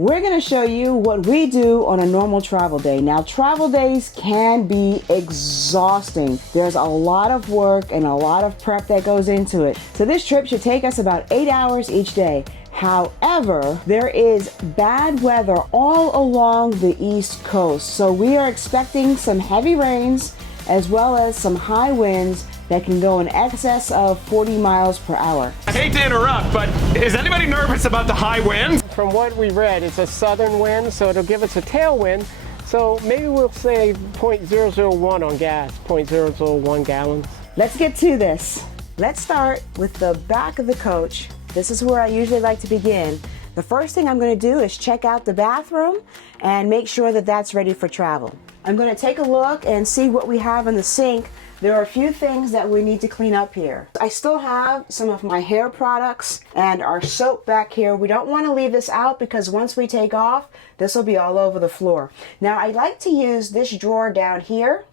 we're going to show you what we do on a normal travel day. Now, travel days can be exhausting. There's a lot of work and a lot of prep that goes into it. So this trip should take us about 8 hours each day. However, there is bad weather all along the East Coast. So we are expecting some heavy rains as well as some high winds that can go in excess of 40 miles per hour. I hate to interrupt, but is anybody nervous about the high winds? From what we read, it's a southern wind, so it'll give us a tailwind. So maybe we'll say 0.001 on gas, 0.001 gallons. Let's get to this. Let's start with the back of the coach. This is where I usually like to begin. The first thing I'm going to do is check out the bathroom and make sure that that's ready for travel. I'm going to take a look and see what we have in the sink. There are a few things that we need to clean up here. I still have some of my hair products and our soap back here. We don't want to leave this out because once we take off, this will be all over the floor. Now, I like to use this drawer down here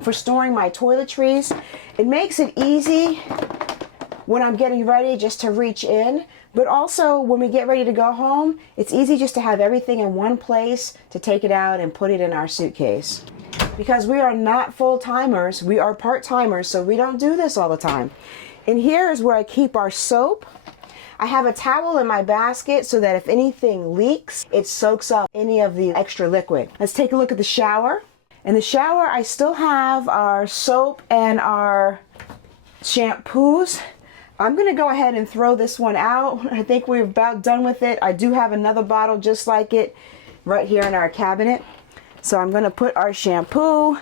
for storing my toiletries. It makes it easy when I'm getting ready just to reach in, but also when we get ready to go home, it's easy just to have everything in one place to take it out and put it in our suitcase. Because we are not full-timers, we are part-timers, so we don't do this all the time. And here is where I keep our soap. I have a towel in my basket so that if anything leaks, it soaks up any of the extra liquid. Let's take a look at the shower. In the shower, I still have our soap and our shampoos. I'm going to go ahead and throw this one out. I think we're about done with it. I do have another bottle just like it right here in our cabinet. So I'm going to put our shampoo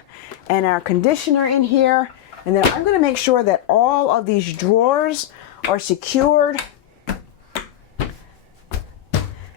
and our conditioner in here. And then I'm going to make sure that all of these drawers are secured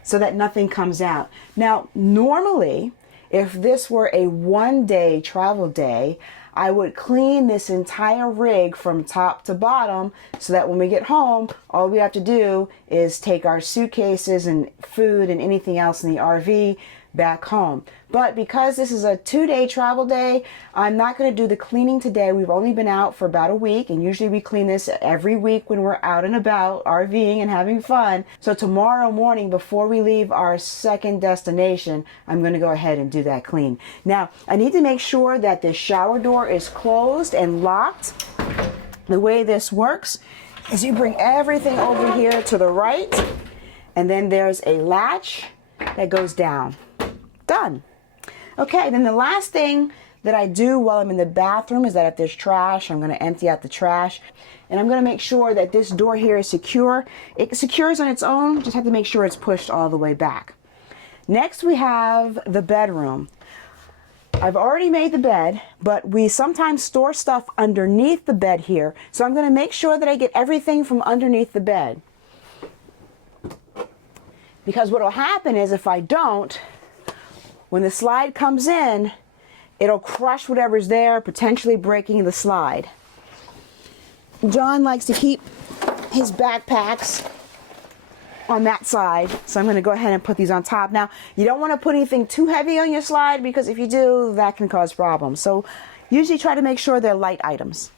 so that nothing comes out. Now, normally, if this were a one-day travel day, I would clean this entire rig from top to bottom so that when we get home, all we have to do is take our suitcases and food and anything else in the RV back home. But because this is a 2-day travel day, I'm not going to do the cleaning today. We've only been out for about a week, and usually we clean this every week when we're out and about RVing and having fun. So tomorrow morning, before we leave our second destination, I'm going to go ahead and do that clean. Now, I need to make sure that the shower door is closed and locked. The way this works is you bring everything over here to the right, and then there's a latch that goes down. Done. Okay, then the last thing that I do while I'm in the bathroom is that if there's trash, I'm going to empty out the trash. And I'm going to make sure that this door here is secure. It secures on its own, just have to make sure it's pushed all the way back. Next we have the bedroom. I've already made the bed, but we sometimes store stuff underneath the bed here. So I'm going to make sure that I get everything from underneath the bed. Because what will happen is if I don't, when the slide comes in, it'll crush whatever's there, potentially breaking the slide. John likes to keep his backpacks on that side, so I'm going to go ahead and put these on top. Now, you don't want to put anything too heavy on your slide because if you do, that can cause problems. So usually try to make sure they're light items.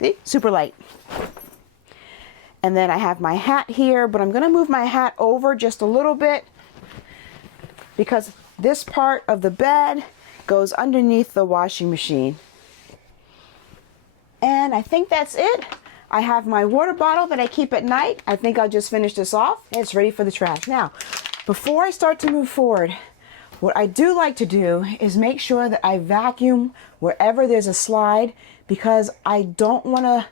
See? Super light. And then I have my hat here, but I'm going to move my hat over just a little bit because this part of the bed goes underneath the washing machine. And I think that's it. I have my water bottle that I keep at night. I think I'll just finish this off. It's ready for the trash. Now, before I start to move forward, what I do like to do is make sure that I vacuum wherever there's a slide because I don't want to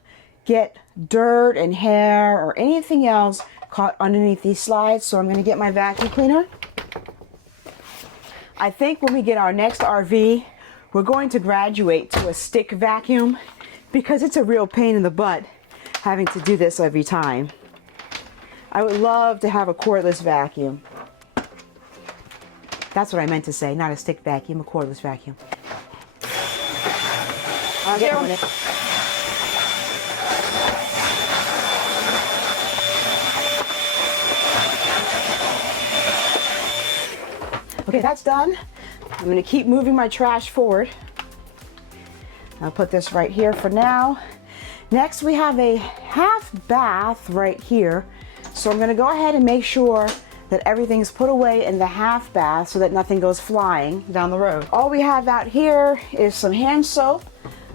get dirt and hair or anything else caught underneath these slides. So I'm going to get my vacuum cleaner. I think when we get our next RV, we're going to graduate to a stick vacuum because it's a real pain in the butt having to do this every time. I would love to have a cordless vacuum. That's what I meant to say, not a stick vacuum, a cordless vacuum. I'll get on it. Okay, that's done. I'm going to keep moving my trash forward. I'll put this right here for now. Next, we have a half bath right here. So I'm gonna go ahead and make sure that everything's put away in the half bath so that nothing goes flying down the road. All we have out here is some hand soap.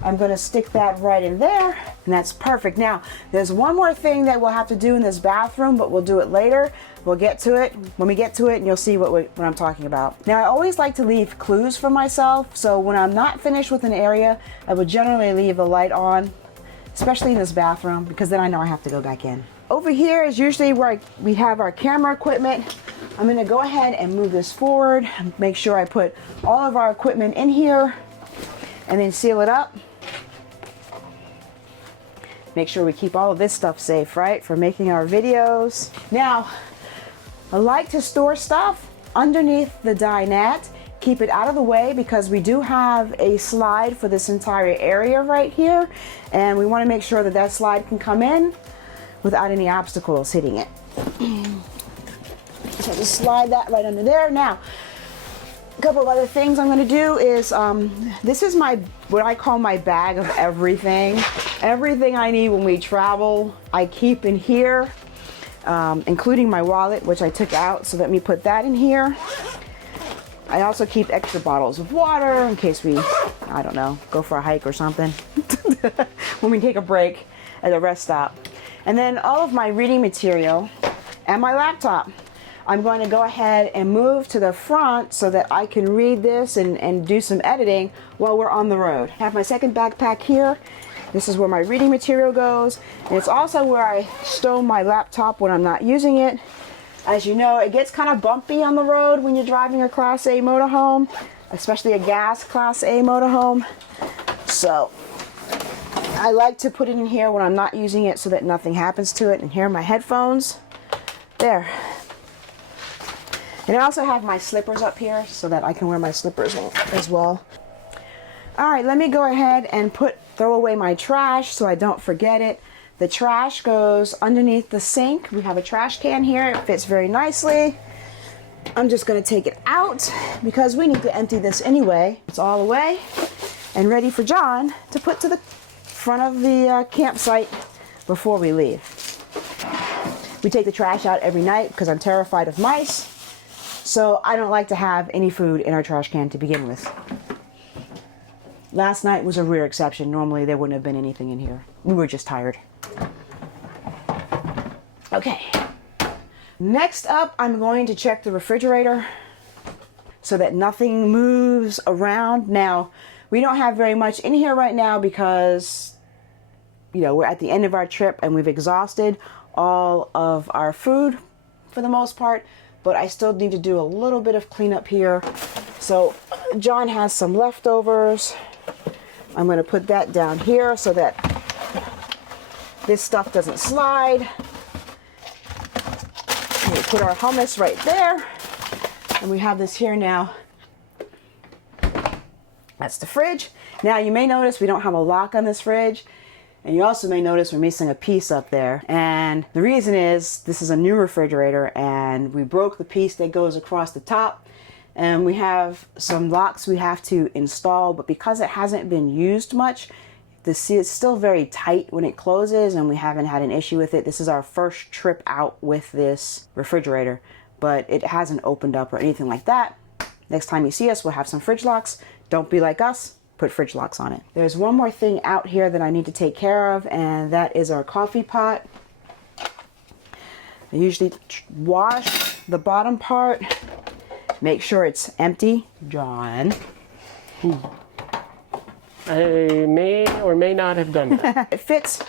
I'm gonna stick that right in there, and that's perfect. Now, there's one more thing that we'll have to do in this bathroom, but we'll do it later. We'll get to it when we get to it, and you'll see what I'm talking about. Now, I always like to leave clues for myself, so when I'm not finished with an area, I would generally leave the light on, especially in this bathroom, because then I know I have to go back in. Over here is usually where we have our camera equipment. I'm gonna go ahead and move this forward, make sure I put all of our equipment in here, and then seal it up. Make sure we keep all of this stuff safe, right, for making our videos. Now, I like to store stuff underneath the dinette. Keep it out of the way because we do have a slide for this entire area right here, and we want to make sure that that slide can come in without any obstacles hitting it. So just slide that right under there. Now, a couple of other things I'm going to do is this is what I call my bag of everything. Everything I need when we travel, I keep in here, including my wallet, which I took out. So let me put that in here. I also keep extra bottles of water in case we, I don't know, go for a hike or something when we take a break at a rest stop. And then all of my reading material and my laptop. I'm going to go ahead and move to the front so that I can read this and do some editing while we're on the road. I have my second backpack here. This is where my reading material goes. And it's also where I stow my laptop when I'm not using it. As you know, it gets kind of bumpy on the road when you're driving a Class A motorhome, especially a gas Class A motorhome. So I like to put it in here when I'm not using it so that nothing happens to it. And here are my headphones. There. And I also have my slippers up here so that I can wear my slippers as well. All right, let me go ahead and throw away my trash so I don't forget it. The trash goes underneath the sink. We have a trash can here. It fits very nicely. I'm just gonna take it out because we need to empty this anyway. It's all away and ready for John to put to the front of the campsite before we leave. We take the trash out every night because I'm terrified of mice. So I don't like to have any food in our trash can to begin with. Last night was a rare exception. Normally there wouldn't have been anything in here. We were just tired. Okay. Next up, I'm going to check the refrigerator so that nothing moves around. Now, we don't have very much in here right now because, you know, we're at the end of our trip and we've exhausted all of our food for the most part. But I still need to do a little bit of cleanup here. So John has some leftovers. I'm going to put that down here so that this stuff doesn't slide. And we put our hummus right there. And we have this here now. That's the fridge. Now you may notice we don't have a lock on this fridge. And you also may notice we're missing a piece up there. And the reason is this is a new refrigerator and we broke the piece that goes across the top. And we have some locks we have to install, but because it hasn't been used much, it's still very tight when it closes and we haven't had an issue with it. This is our first trip out with this refrigerator, but it hasn't opened up or anything like that. Next time you see us, we'll have some fridge locks. Don't be like us. Put fridge locks on it. There's one more thing out here that I need to take care of, and that is our coffee pot. I usually wash the bottom part, make sure it's empty. John. I may or may not have done that. It fits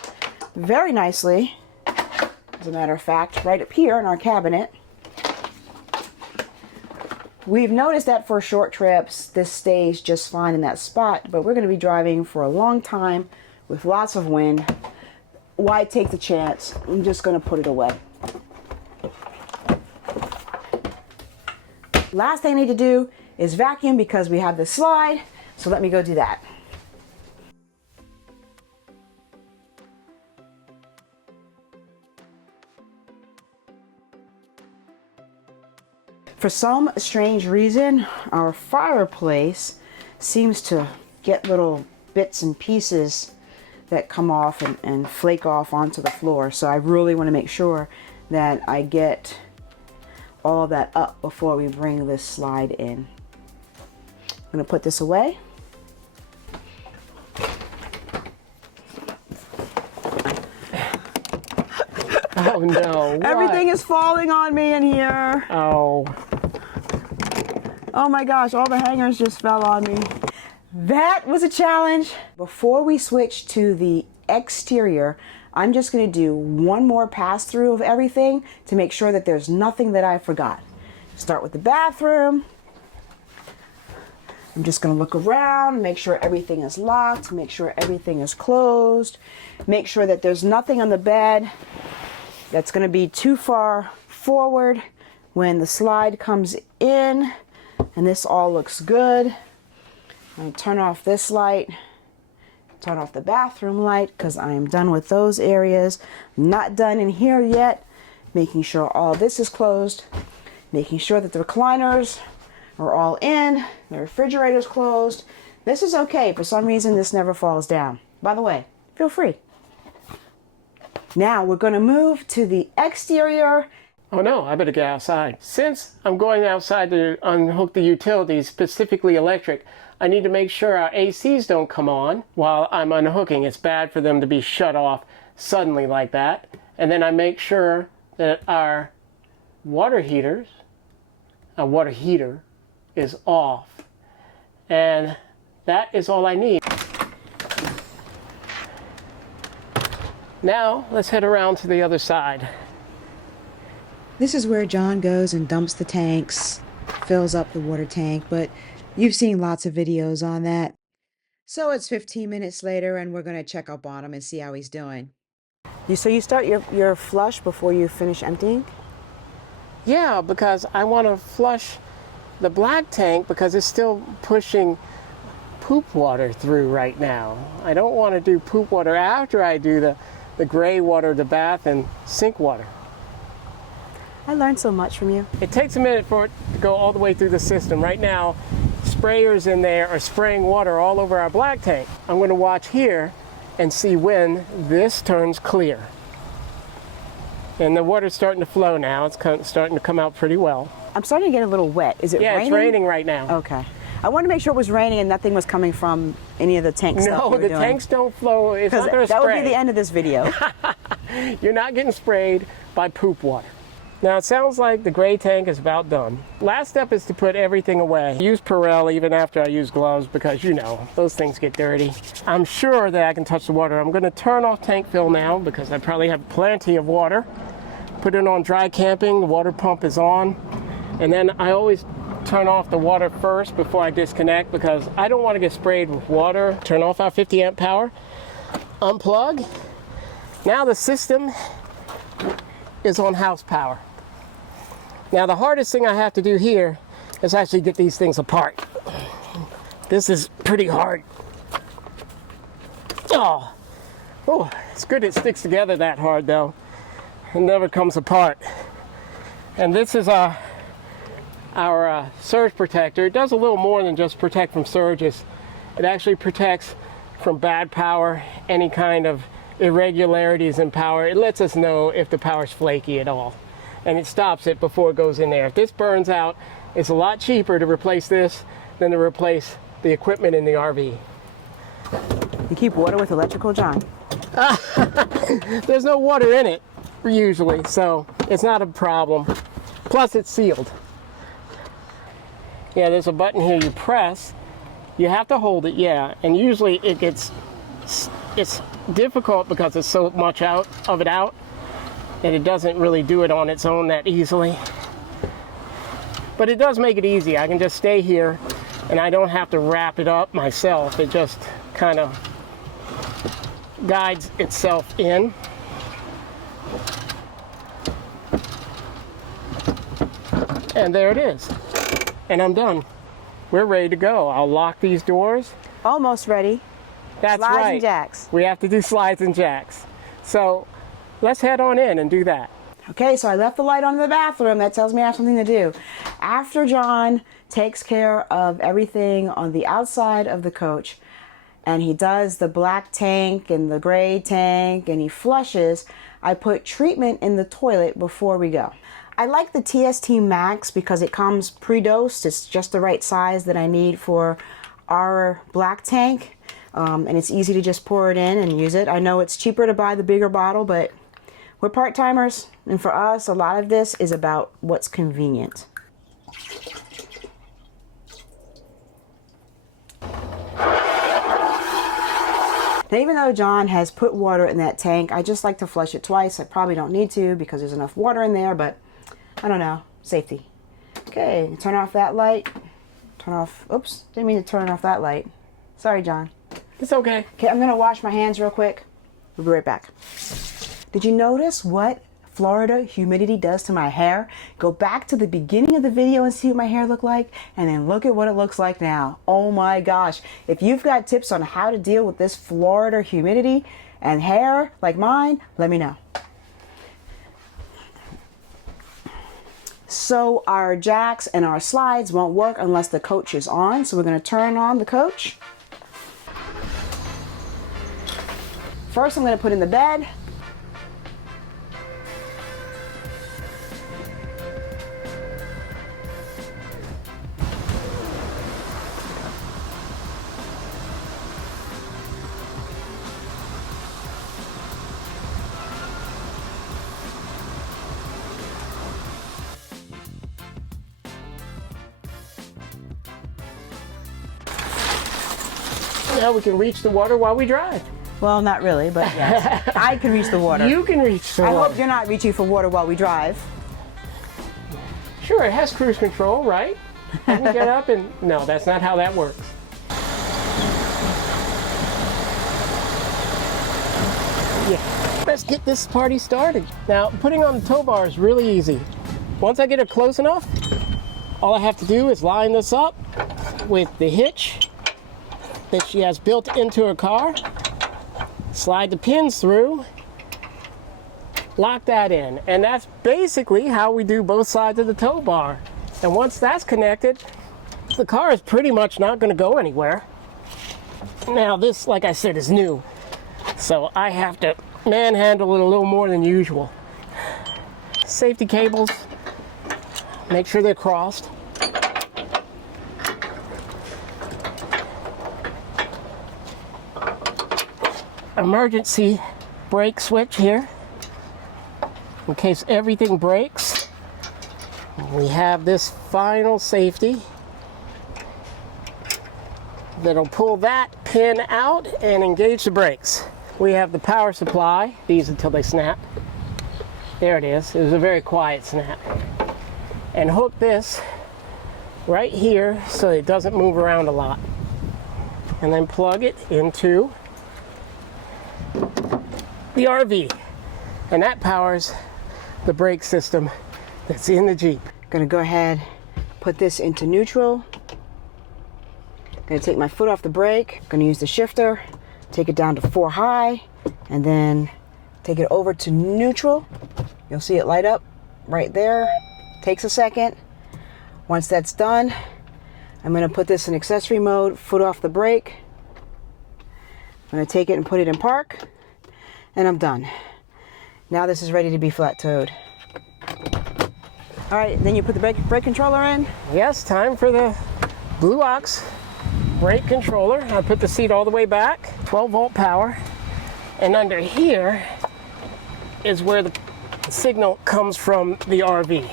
very nicely, as a matter of fact, right up here in our cabinet. We've noticed that for short trips, this stays just fine in that spot, but we're going to be driving for a long time with lots of wind. Why take the chance? I'm just going to put it away. Last thing I need to do is vacuum because we have this slide, so let me go do that. For some strange reason, our fireplace seems to get little bits and pieces that come off and flake off onto the floor. So I really want to make sure that I get all that up before we bring this slide in. I'm gonna put this away. Oh no. What? Everything is falling on me in here. Oh. Oh my gosh, all the hangers just fell on me. That was a challenge. Before we switch to the exterior, I'm just gonna do one more pass through of everything to make sure that there's nothing that I forgot. Start with the bathroom. I'm just gonna look around, make sure everything is locked, make sure everything is closed, make sure that there's nothing on the bed that's gonna be too far forward when the slide comes in, and this all looks good. I'm gonna turn off this light, turn off the bathroom light because I am done with those areas. I'm not done in here yet, making sure all this is closed, making sure that the recliners are all in, the refrigerator's closed. This is okay. For some reason, this never falls down. By the way, feel free. Now we're going to move to the exterior. Oh no, I better get outside. Since I'm going outside to unhook the utilities, specifically electric, I need to make sure our ACs don't come on while I'm unhooking. It's bad for them to be shut off suddenly like that. And then I make sure that our water heater is off. And that is all I need. Now, let's head around to the other side. This is where John goes and dumps the tanks, fills up the water tank, but you've seen lots of videos on that. So it's 15 minutes later and we're going to check up on him and see how he's doing. So you start your flush before you finish emptying? Yeah, because I want to flush the black tank because it's still pushing poop water through right now. I don't want to do poop water after I do the gray water, the bath and sink water. I learned so much from you. It takes a minute for it to go all the way through the system. Right now, sprayers in there are spraying water all over our black tank. I'm going to watch here and see when this turns clear. And the water's starting to flow now. It's starting to come out pretty well. I'm starting to get a little wet. Is it raining? Yeah, it's raining right now. Okay. I wanted to make sure it was raining and nothing was coming from any of the tank stuff. No, the tanks don't flow. It's not going to spray. That would be the end of this video. You're not getting sprayed by poop water. Now it sounds like the gray tank is about done. Last step is to put everything away. I use Perel even after I use gloves because you know, those things get dirty. I'm sure that I can touch the water. I'm going to turn off tank fill now because I probably have plenty of water. Put it on dry camping, the water pump is on. And then I always turn off the water first before I disconnect because I don't want to get sprayed with water. Turn off our 50 amp power, unplug. Now the system is on house power. Now the hardest thing I have to do here is actually get these things apart. This is pretty hard. Oh, it's good it sticks together that hard though. It never comes apart. And this is our surge protector. It does a little more than just protect from surges. It actually protects from bad power, any kind of irregularities in power. It lets us know if the power's flaky at all. And it stops it before it goes in there. If this burns out, it's a lot cheaper to replace this than to replace the equipment in the RV. You keep water with electrical, John? There's no water in it, usually, so it's not a problem. Plus, it's sealed. Yeah, there's a button here you press. You have to hold it, yeah, and usually it's difficult because there's so much out that it doesn't really do it on its own that easily. But it does make it easy. I can just stay here and I don't have to wrap it up myself. It just kind of guides itself in. And there it is. And I'm done. We're ready to go. I'll lock these doors. Almost ready. That's slides right. And jacks. We have to do slides and jacks. So let's head on in and do that. Okay, so I left the light on in the bathroom. That tells me I have something to do. After John takes care of everything on the outside of the coach, and he does the black tank and the gray tank, and he flushes, I put treatment in the toilet before we go. I like the TST Max because it comes pre-dosed. It's just the right size that I need for our black tank. And it's easy to just pour it in and use it. I know it's cheaper to buy the bigger bottle, but we're part-timers, and for us, a lot of this is about what's convenient. Now, even though John has put water in that tank, I just like to flush it twice. I probably don't need to because there's enough water in there, but I don't know, safety. Okay, turn off that light. Turn off, oops, didn't mean to turn off that light. Sorry, John. It's okay. Okay, I'm gonna wash my hands real quick. We'll be right back. Did you notice what Florida humidity does to my hair? Go back to the beginning of the video and see what my hair looked like, and then look at what it looks like now. Oh my gosh. If you've got tips on how to deal with this Florida humidity and hair like mine, let me know. So our jacks and our slides won't work unless the coach is on, so we're going to turn on the coach. First, I'm going to put in the bed. Now we can reach the water while we drive. Well, not really, but yes. I can reach the water. You can reach the I water. hope you're not reaching for water while we drive. Sure, it has cruise control, right? You can get up and... No, that's not how that works. Yeah. Let's get this party started. Now, putting on the tow bar is really easy. Once I get it close enough, all I have to do is line this up with the hitch that she has built into her car, slide the pins through, lock that in, and that's basically how we do both sides of the tow bar. And once that's connected, the car is pretty much not going to go anywhere. Now this, like I said, is new, so I have to manhandle it a little more than usual. Safety cables, make sure they're crossed. Emergency brake switch here in case everything breaks. We have this final safety that'll pull that pin out and engage the brakes. We have the power supply, these until they snap. There it is. It was a very quiet snap. And hook this right here so it doesn't move around a lot. And then plug it into the RV, and that powers the brake system that's in the Jeep. Gonna go ahead, put this into neutral. Gonna take my foot off the brake. Gonna use the shifter, take it down to 4 high, and then take it over to neutral. You'll see it light up right there. Takes a second. Once that's done, I'm gonna put this in accessory mode, foot off the brake. I'm gonna take it and put it in park, and I'm done. Now this is ready to be flat towed. All right, then you put the brake controller in. Yes, time for the Blue Ox brake controller. I put the seat all the way back, 12-volt power, and under here is where the signal comes from the RV.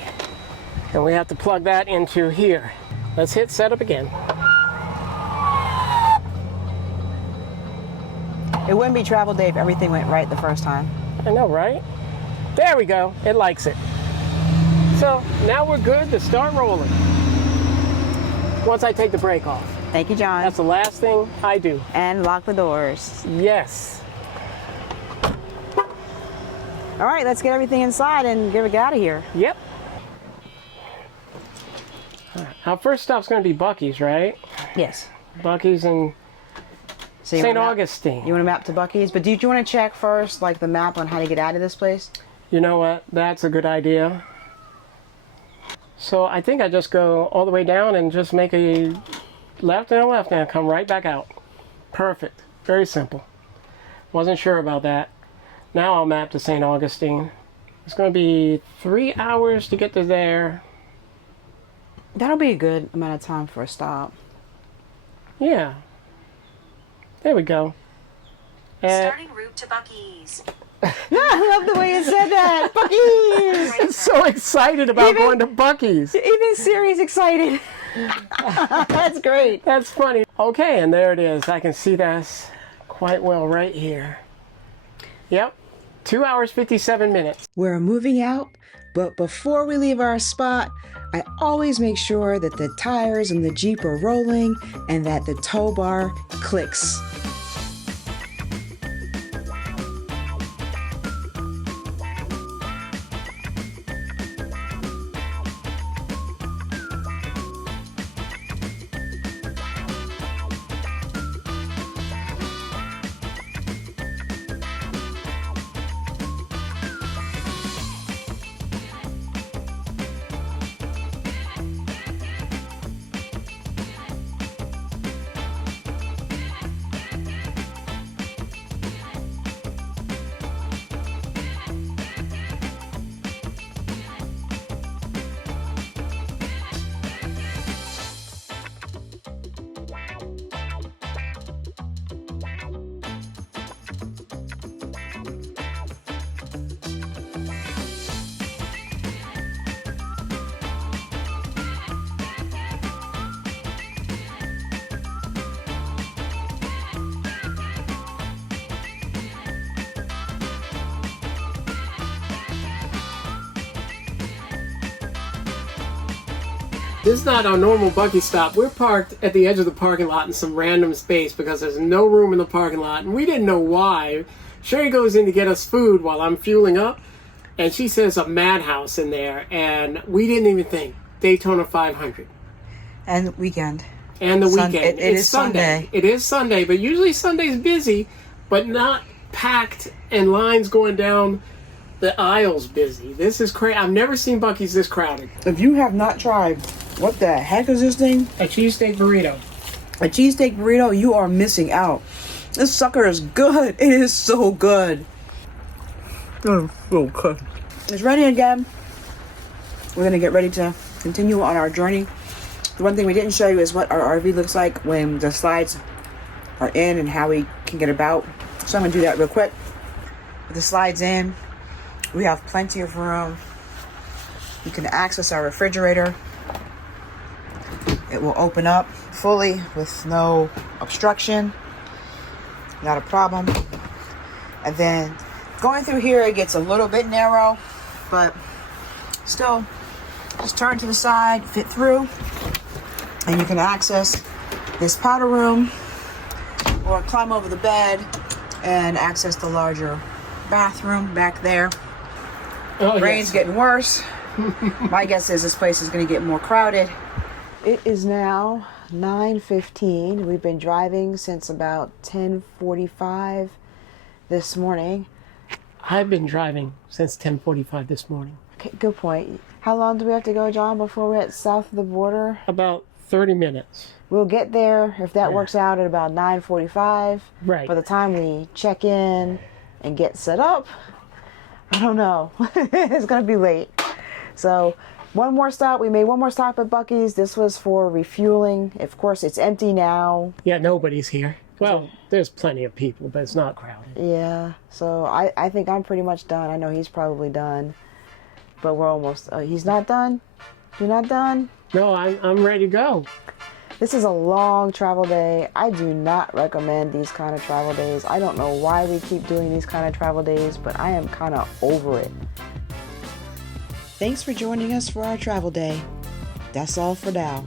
And we have to plug that into here. Let's hit setup again. It wouldn't be travel day if everything went right the first time. I know, right? There we go. It likes it. So now we're good to start rolling. Once I take the brake off. Thank you, John. That's the last thing I do. And lock the doors. Yes. All right, let's get everything inside and get out of here. Yep. Our first stop's going to be Buc-ee's, right? Yes. Buc-ee's and So you St. wanna map- Augustine. You want to map to Buc-ee's, but do you want to check first, like the map on how to get out of this place? You know what? That's a good idea. So I think I just go all the way down and just make a left and a left and come right back out. Perfect. Very simple. Wasn't sure about that. Now I'm up to St. Augustine. It's going to be 3 hours to get to there. That'll be a good amount of time for a stop. Yeah. There we go. Starting route to Buc-ee's. I love the way you said that. Buc-ee's. I'm so excited about going to Buc-ee's. Even Siri's excited. That's great. That's funny. Okay, and there it is. I can see this quite well right here. Yep. 2 hours, 57 minutes. We're moving out, but before we leave our spot, I always make sure that the tires in the Jeep are rolling and that the tow bar clicks. This is not our normal Buc-ee's stop. We're parked at the edge of the parking lot in some random space because there's no room in the parking lot, and we didn't know why. Sherry goes in to get us food while I'm fueling up, and she says a madhouse in there, and we didn't even think. Daytona 500. And weekend. And the weekend. It It's is Sunday. It is Sunday, but usually Sunday's busy, but not packed and lines going down the aisles busy. This is crazy. I've never seen Buc-ee's this crowded. If you have not tried, what the heck is this thing? A cheesesteak burrito. A cheesesteak burrito, you are missing out. This sucker is good. It is so good. Oh, so good. It's ready again. We're going to get ready to continue on our journey. The one thing we didn't show you is what our RV looks like when the slides are in and how we can get about. So I'm going to do that real quick. With the slides in, we have plenty of room. You can access our refrigerator. It will open up fully with no obstruction. Not a problem. And then going through here, it gets a little bit narrow, but still just turn to the side, fit through, and you can access this powder room or climb over the bed and access the larger bathroom back there. Oh, Rain's yes. getting worse. My guess is this place is going to get more crowded. It is now 9:15. We've been driving since about 10:45 this morning. I've been driving since 10:45 this morning. Okay, good point. How long do we have to go, John, before we're at south of the border? About 30 minutes. We'll get there, if that works out, at about 9:45. Right. By the time we check in and get set up, I don't know. It's going to be late. So one more stop. We made one more stop at Buc-ee's. This was for refueling. Of course, it's empty now. Yeah, nobody's here. Well, there's plenty of people, but it's not crowded. Yeah. So I think I'm pretty much done. I know he's probably done. But we're almost... he's not done? You're not done? No, I'm ready to go. This is a long travel day. I do not recommend these kind of travel days. I don't know why we keep doing these kind of travel days, but I am kind of over it. Thanks for joining us for our travel day. That's all for now.